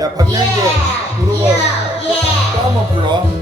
야 박명기 부르고. 또 한번 불러.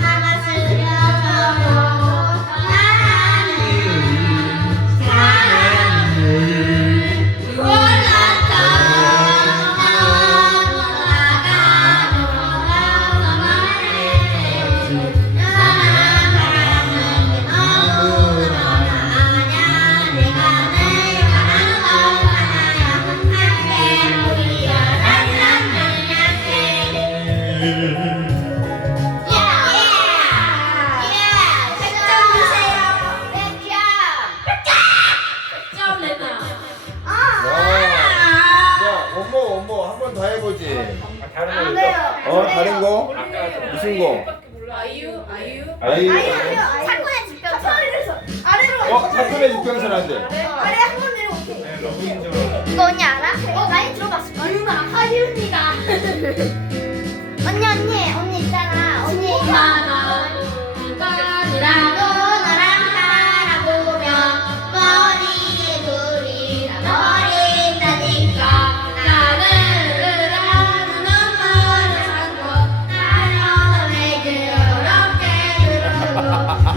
다 해보지. 아, 안 돼요. 아, 네. 어, 아, 다른 네. 거? 무슨 거? 아이유, 아이유. 아이유. 아니 아니요 사건의 집병사. 아래로. 어, 사건의 집행선 안 돼. 아래 한번 내려 오케이. 네, 이거 언니 알아? 어 많이 들어봤어. 얼마 하윤이가. 언니 언니 언니 있잖아.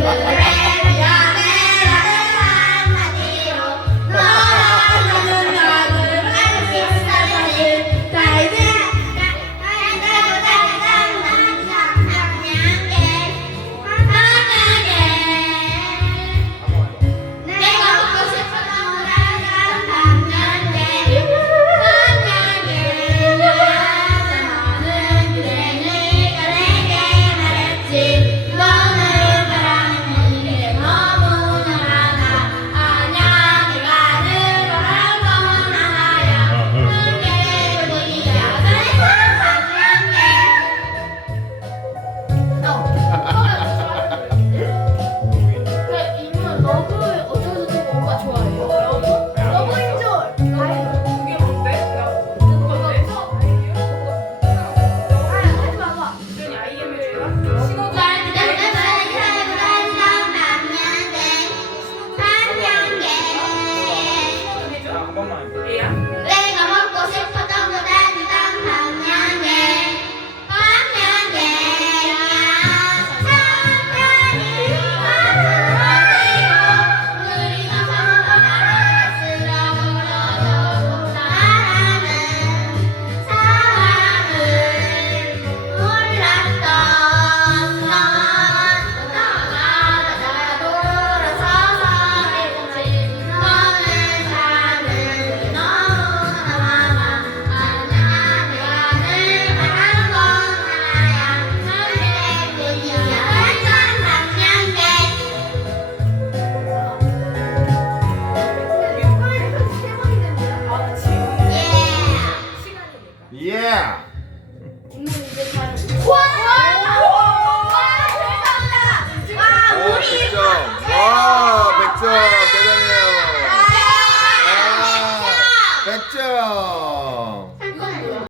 Yeah.